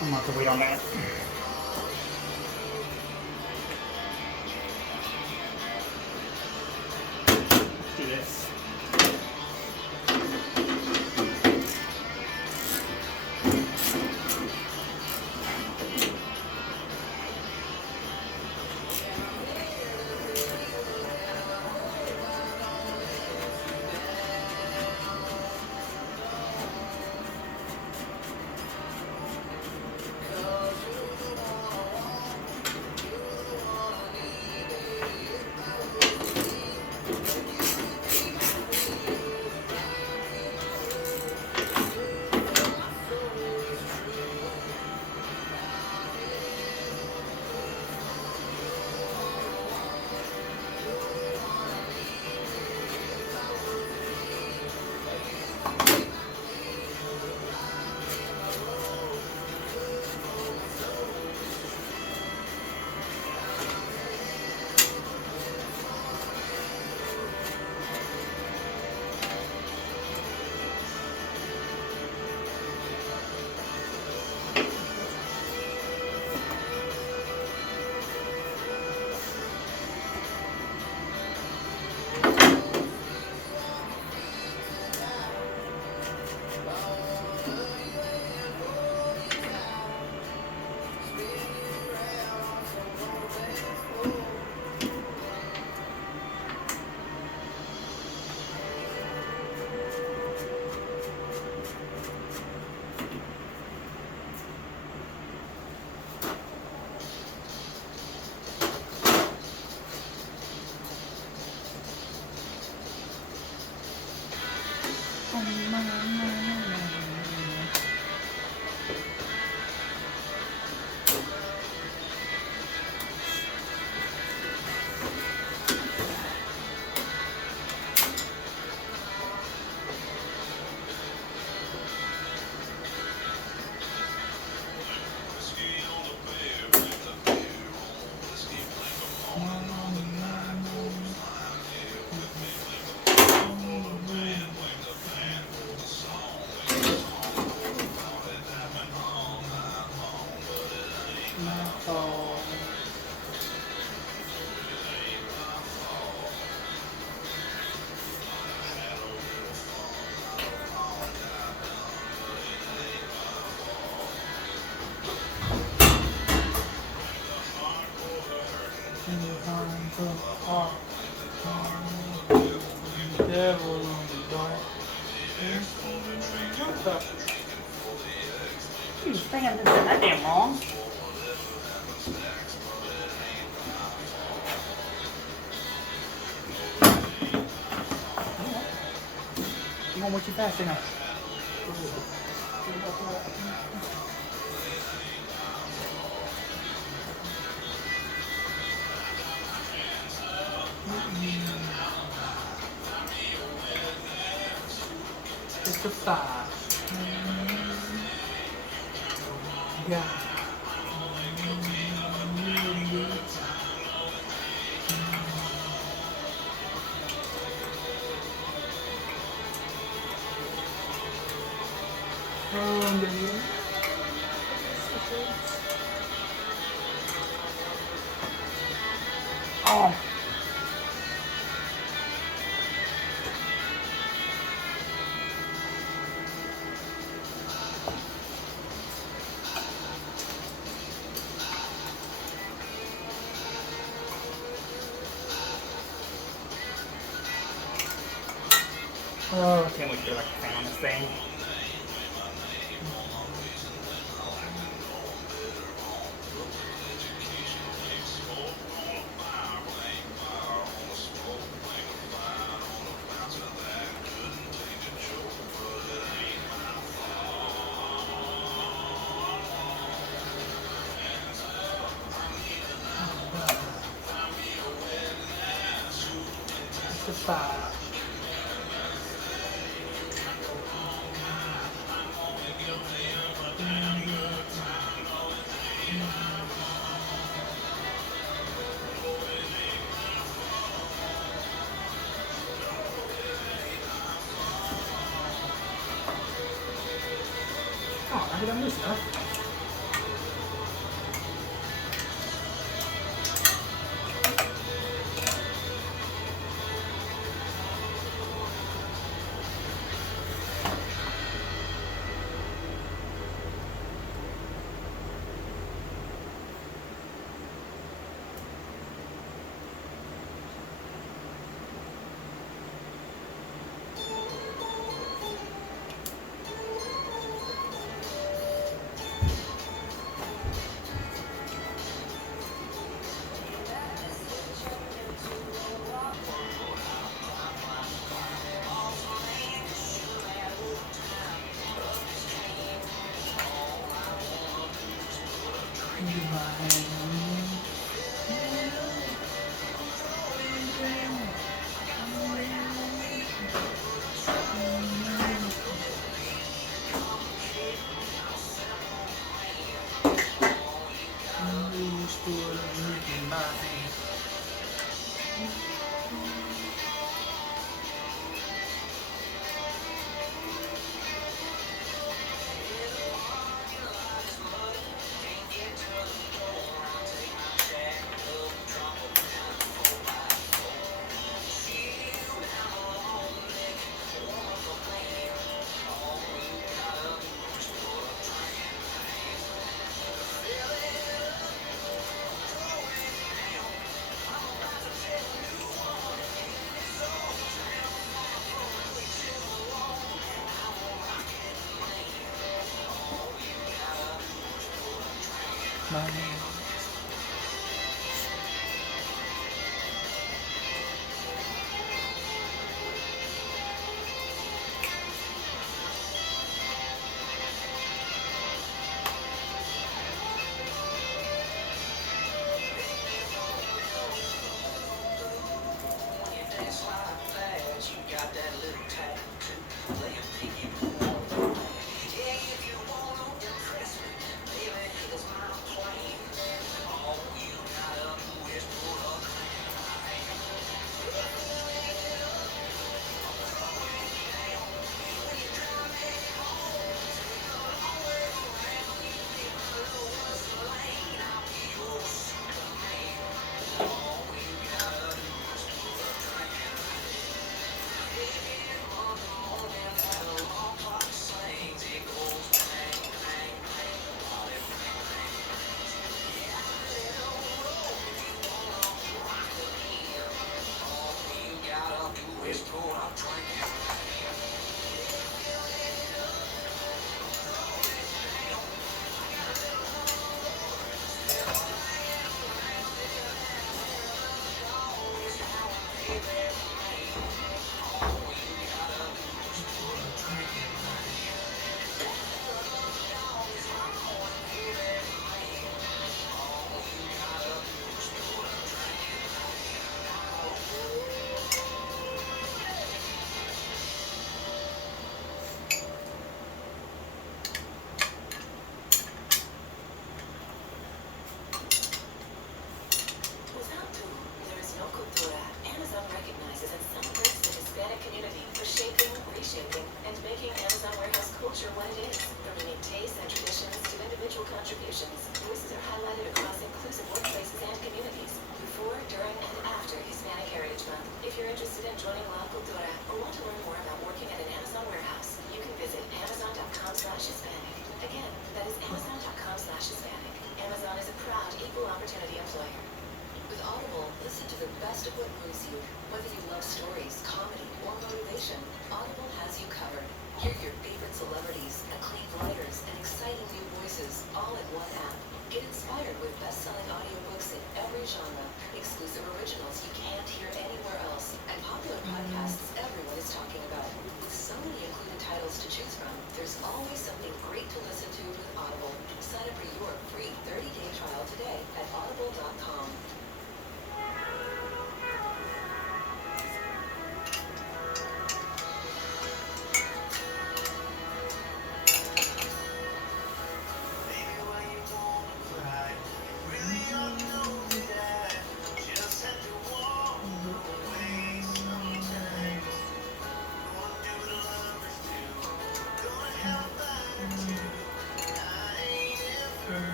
I'm gonna have to wait on that. Do this. Geez, thing hasn't been that damn long. You going way too fast, ain't I? Just a 5. Yeah. Oh. Oh, I can't wait to get like a fan on this thing. It's a 5. Oh, I did I miss that?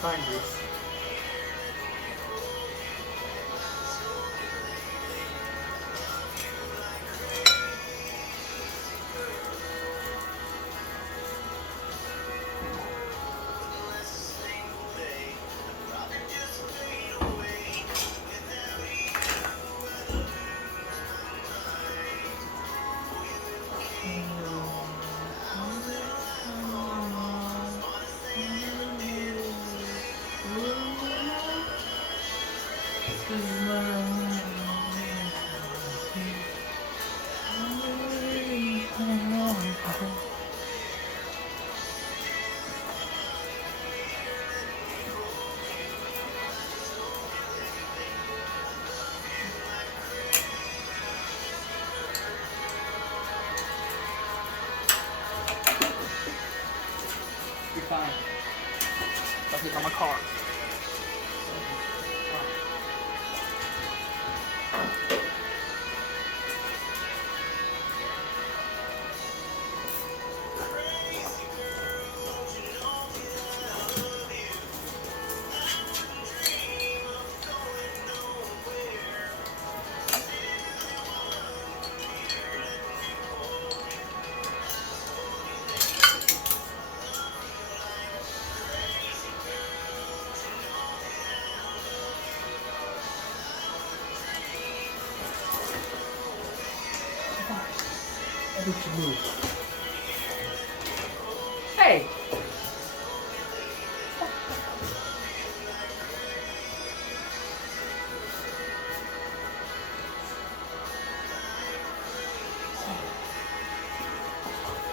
Find this. You're fine. I'll pick on my car. Why did you move? Hey!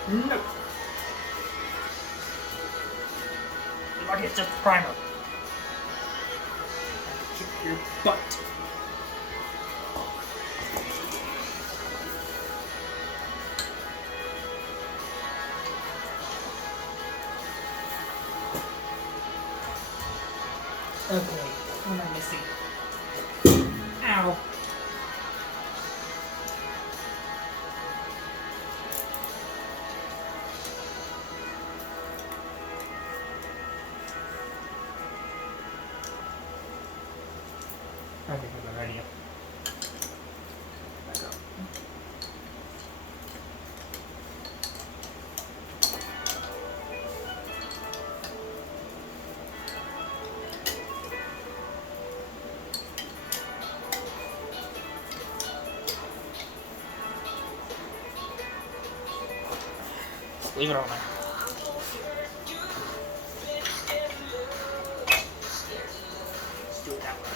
No! Like it's just primer. Kick your butt. Okay, what am I missing? Ow. I think I have an idea. Back up. Just leave it on there. Let's do it that way.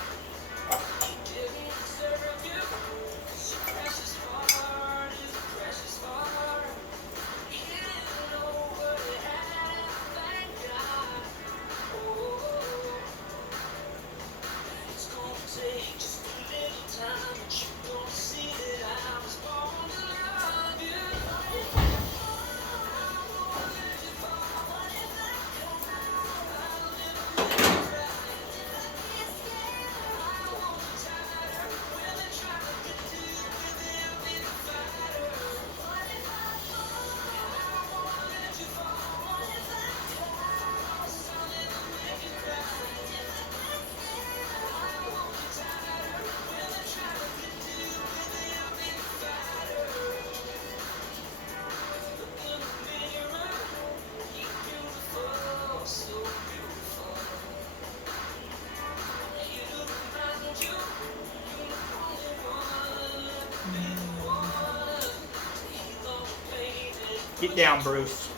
Get down, Bruce.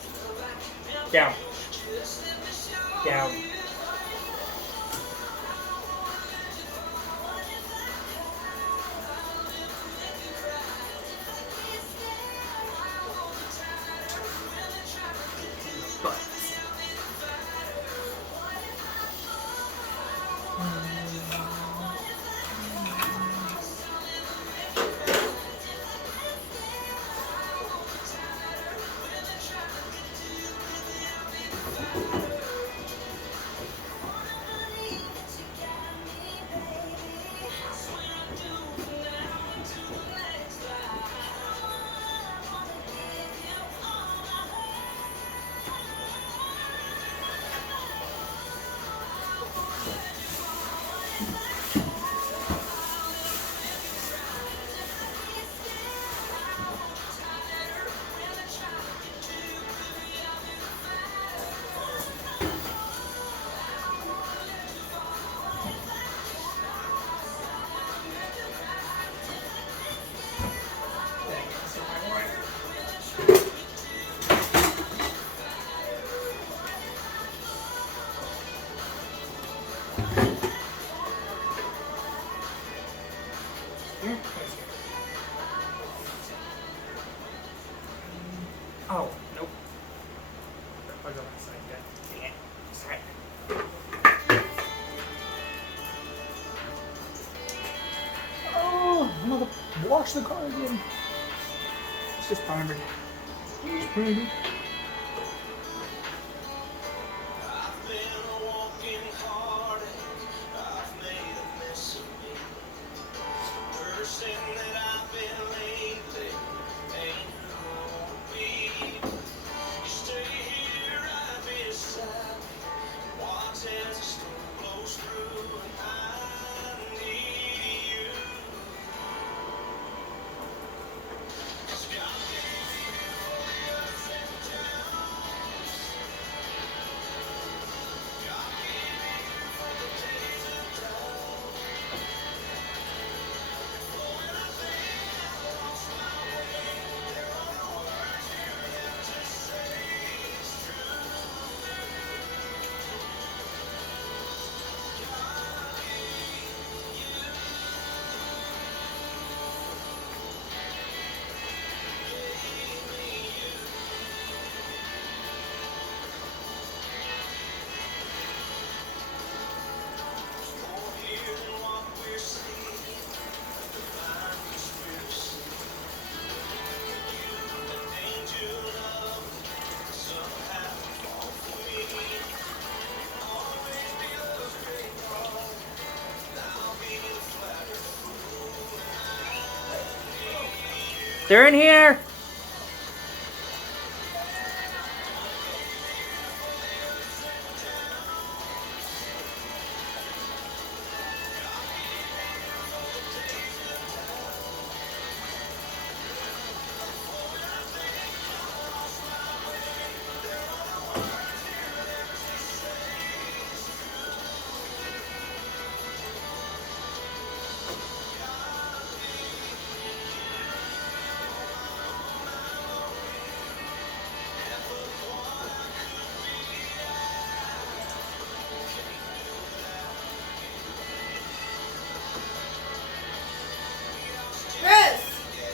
Down. Down. But. wash the car again. It's just primer. They're in here!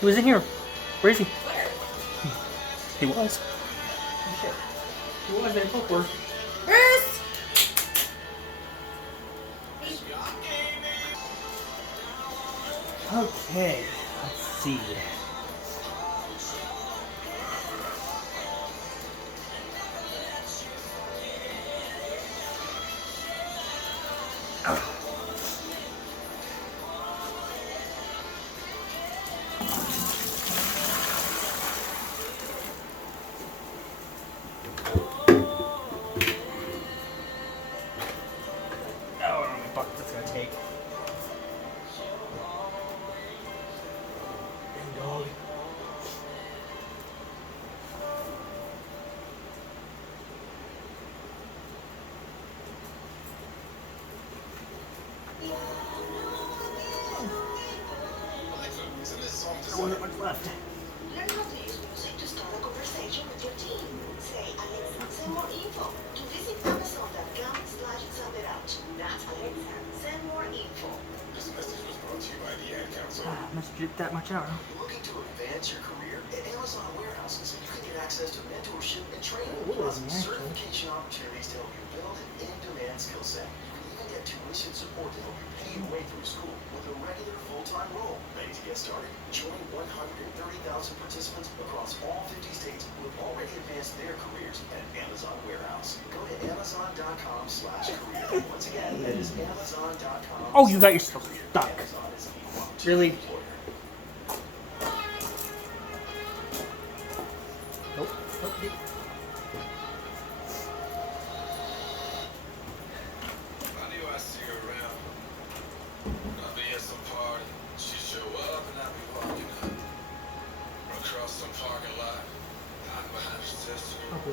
He was in here. Where is he? Where? He was. Shit. He was there before. Bruce! Okay. Let's see. What's left? Learn how to use music to start a conversation with your team. Say, Alexa, send more info. To visit Amazon.com/sub it out. That's Alexa, send more info. This message was brought to you by the Ad Council. Must drip that much out, huh? Looking to advance your career? At Amazon Warehouses, you can get access to mentorship and training, Ooh, plus yeah, certification opportunities to help you build an in-demand skill set. You can even get tuition support to help you pay your way through school with a regular full-time role. Ready to get started? Join 130,000 participants across all 50 states who have already advanced their careers at Amazon Warehouse. Go to Amazon.com/career. Once again, that is Amazon.com. Oh, you got yourself stuck. Amazon is the Really? employer. Nope. I knew I'd see her around. I'll be at some party. She'd show up and I'd be walking up. Across some parking lot. Hiding behind her sister. Around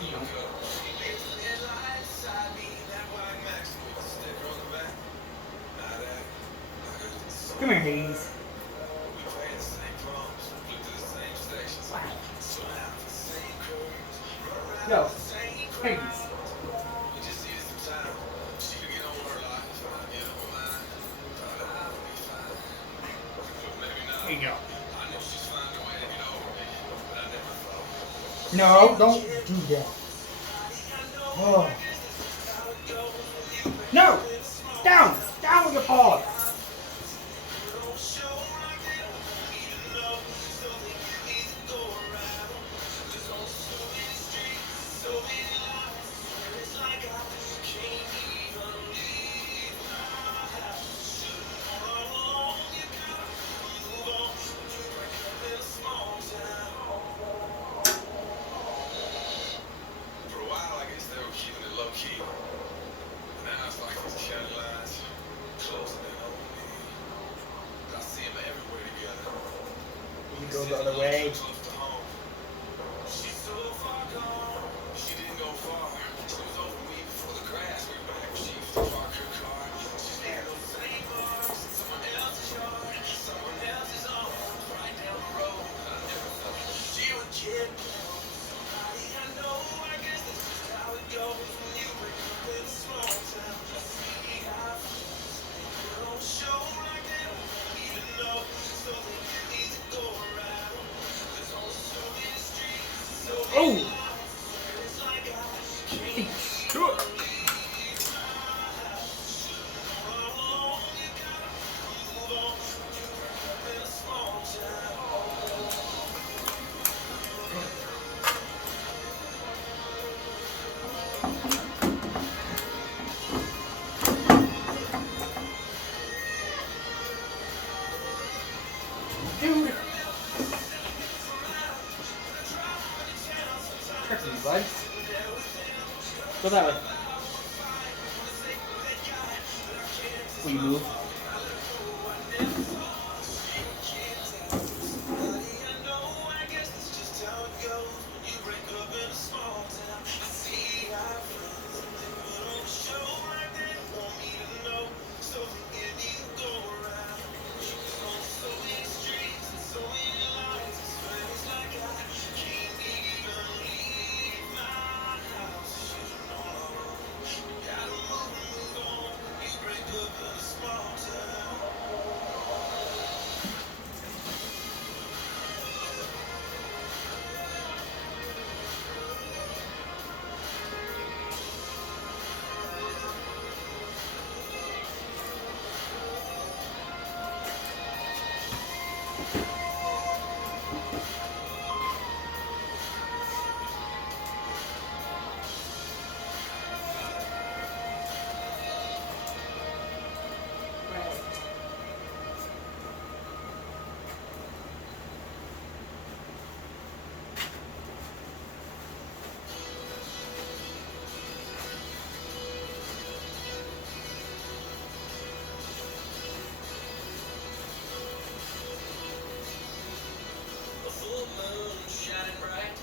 the cup. Headlights side me. That white Max with a sticker on the back. Not that. Come here, Hades. We play the same pumps. Flew through the same stations. So now the same curves. Run Yo, around the same crowd. Hades. We just needed some time. She could get on her life. I get on mine. Thought I would be fine. But maybe not. There you go. I know she's finding a way to get over me. But I never thought. No, don't do that. Oh. No! Down! Down with your paws! go the other way. Close to home. She's so far gone. She didn't go far. She was over me before the grass grew back. She used to park her car. She's got those same arms in someone else's yard, someone else's arms right down the road. I never thought she would get somebody I know. I guess that's just how it goes when you break up in a small town. I see how they don't show like they don't even know. So they need to go around. There's only so many streets, so many Oh! lives. It's like I can't Sure. Dude! Catch these, bud. Go that way. Will you move? A full moon shining bright.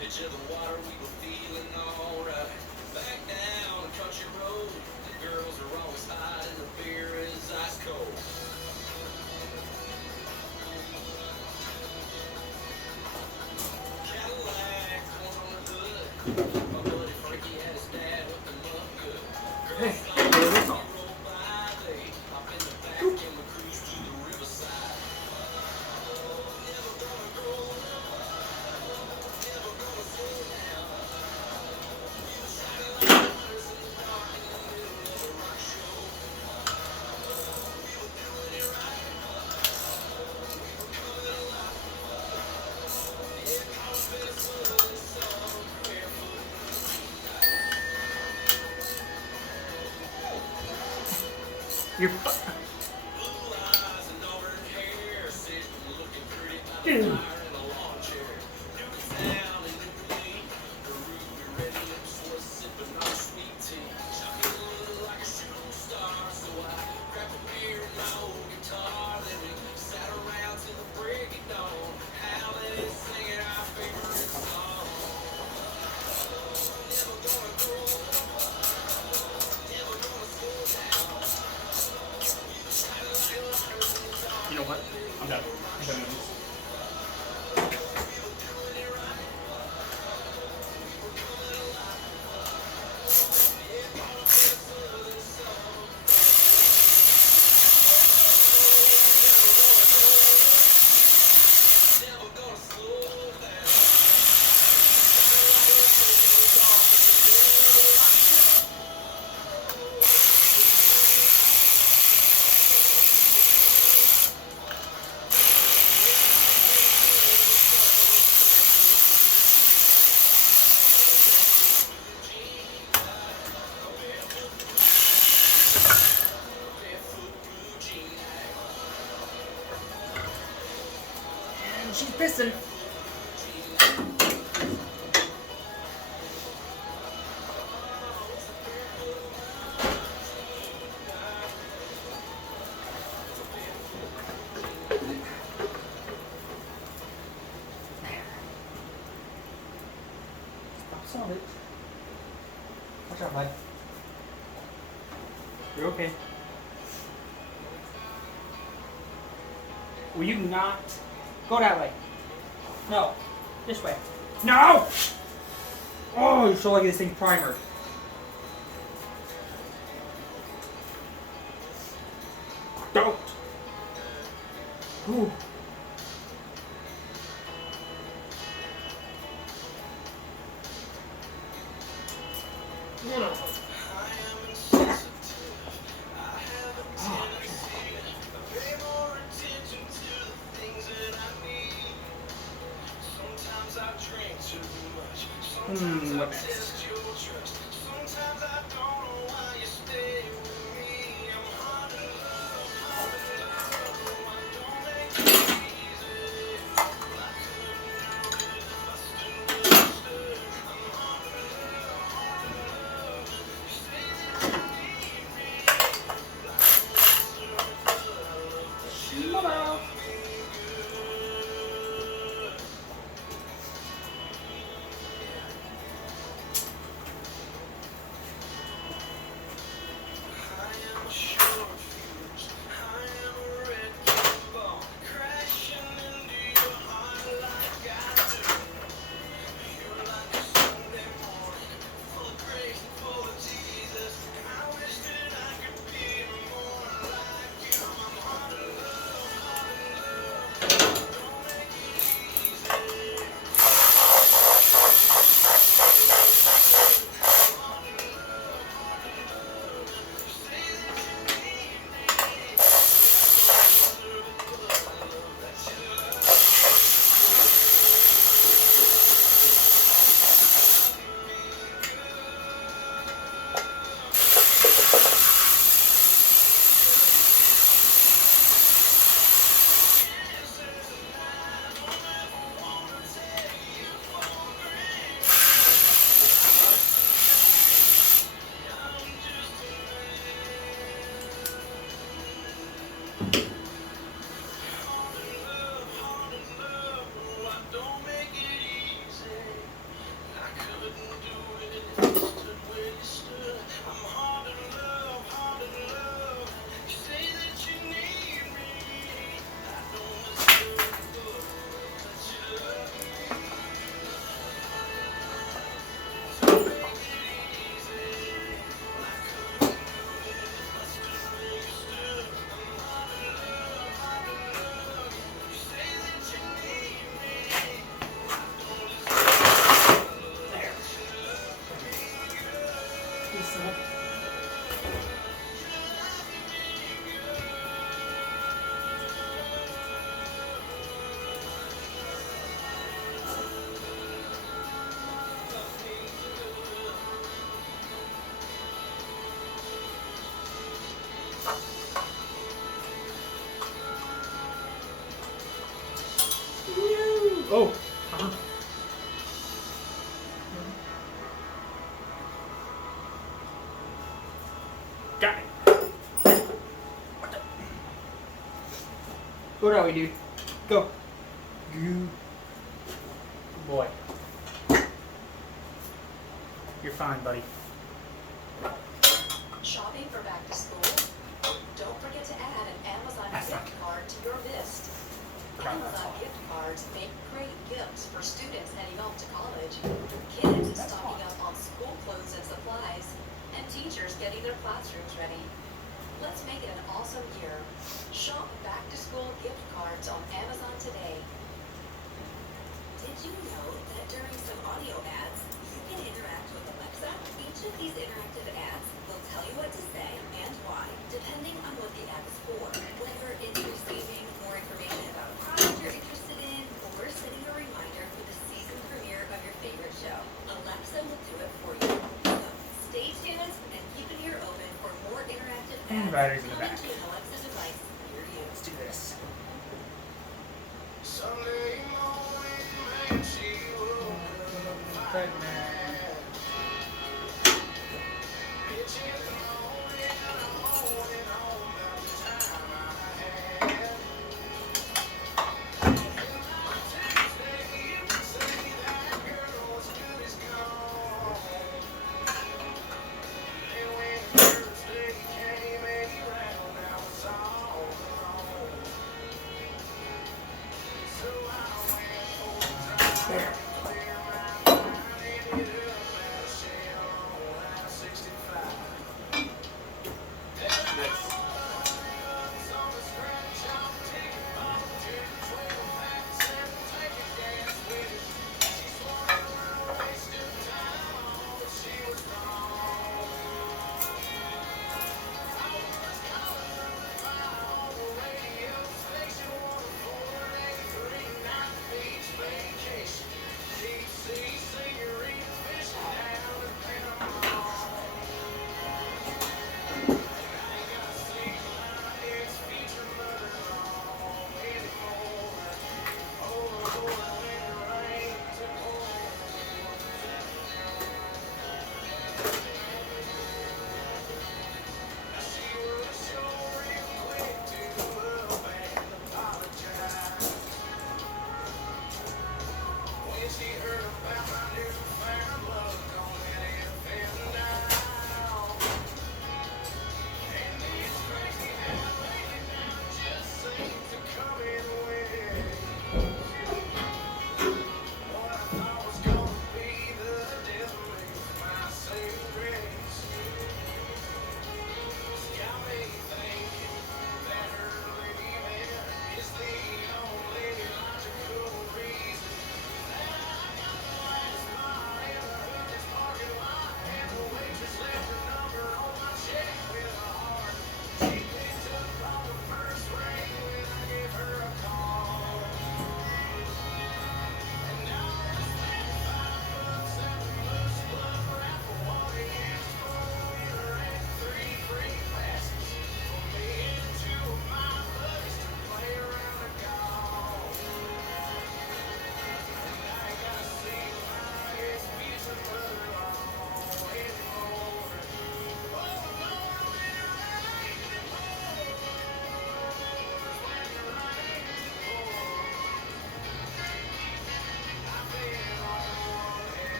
Edge of the water, we were feeling alright. Back down the country road, the girls are always hot and the beer is ice cold. Cadillac, corn on the hood. My buddy Frankie had his dad with the muck good. Hey, Girls go this we on. roll by, they hop in the back and we cruise to the riverside. Never gonna grow up, never gonna slow down. We were shining lighters in the dark in the middle of a rock show. We were doing it right, we were coming alive. Yeah, college barefoot in summer, barefoot You're fu- blue eyes and auburn hair, sitting looking pretty by the Dude. fire in a lawn chair. Newtown and New Orleans, her ruby red lips were sipping on sweet tea. Chucky looked like a shooting star, so I grabbed a beer and my old guitar. Then we sat around till the break of dawn, howling and singing our favorite song. Never gonna grow up, never gonna slow down. You know what? I'm done. I'm done with this. Never gonna slow down. Barefoot blue jean. And she's pissing. it. Watch out, bud. You're okay. Will you not go that way? No, this way. No! Oh, you're so lucky this thing's primer. Don't. Ooh. What next? Oh. Got it. What are we, dude? Go. Good boy. You're fine, buddy. Shopping for back to school? Don't forget to add an Amazon gift card to your list. Amazon gift cards make great gifts for students heading off to college, kids stocking up on school clothes and supplies, and teachers getting their classrooms ready. Let's make it an awesome year. Shop back to school gift cards on Amazon today. Did you know that during some audio ads, you can interact with Alexa? Each of these interactive ads will tell you what to say and why, depending on what the ad is for. Whether it's receiving more information about a product you're interested in, or setting a reminder for the season premiere of your favorite show, Alexa will do it for you. So stay tuned and keep an ear open for more interactive ads. And batteries in the coming back. to an Alexa device near you. Let's do this. Sunday morning, man, she woke up mad. Bitch, in the morning, I'm holding on about the time I had. In my Tuesday, you could say that girl was good as gone. There.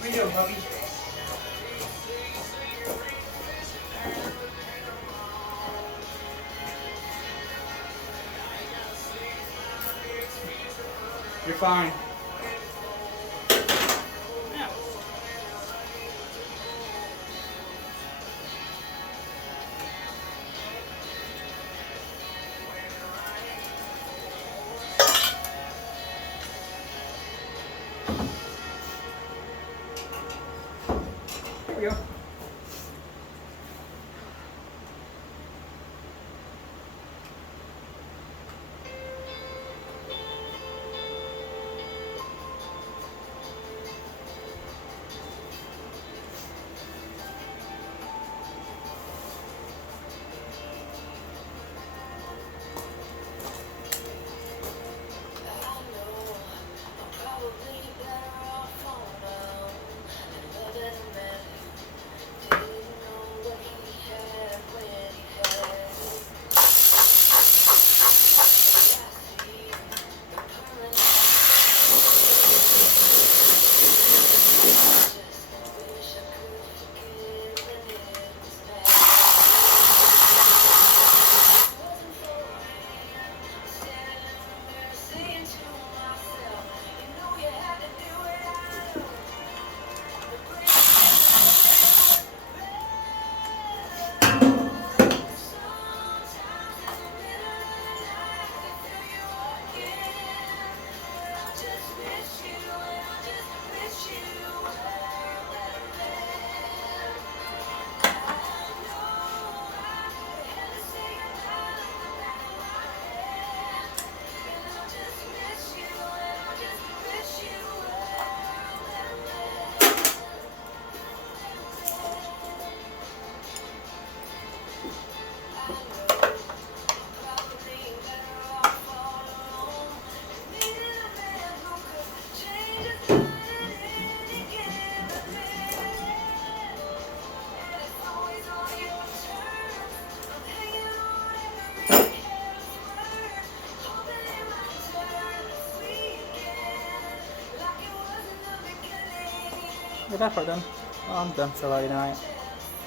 What are you doing, puppy? You're fine. Yeah. There we go. that part done? Oh, I'm done for Friday night.